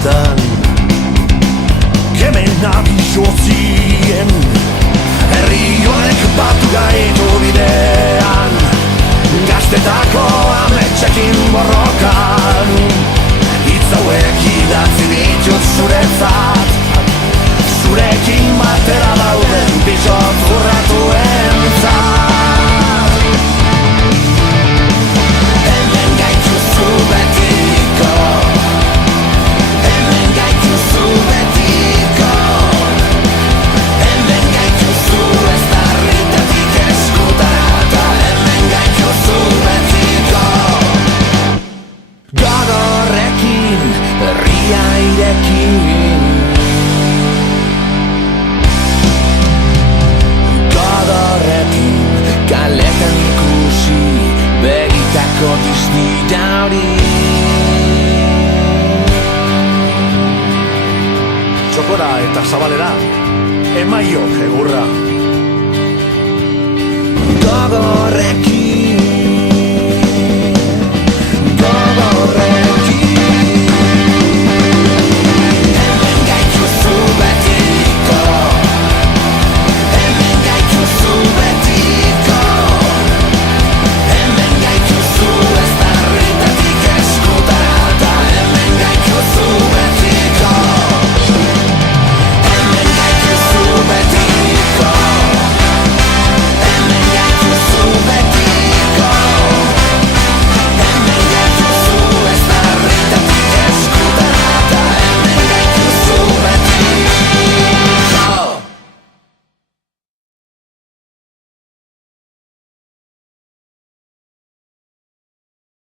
bertan kemenak izotzien herri honek batu gaitu bidean gaztetako ametsekin borrokan hitz hauek idatzi ditut zuretzat zurekin batera dauden bizot urratuentzat hemen gaituzu betiko hemen gaituzu betiko hemen gaituzu ez darritatik eskutara eta hemen gaituzu betiko gogorrekin herria irekin kaletan ikusi begitako diztira hori txokora eta zabalera emaiok egurra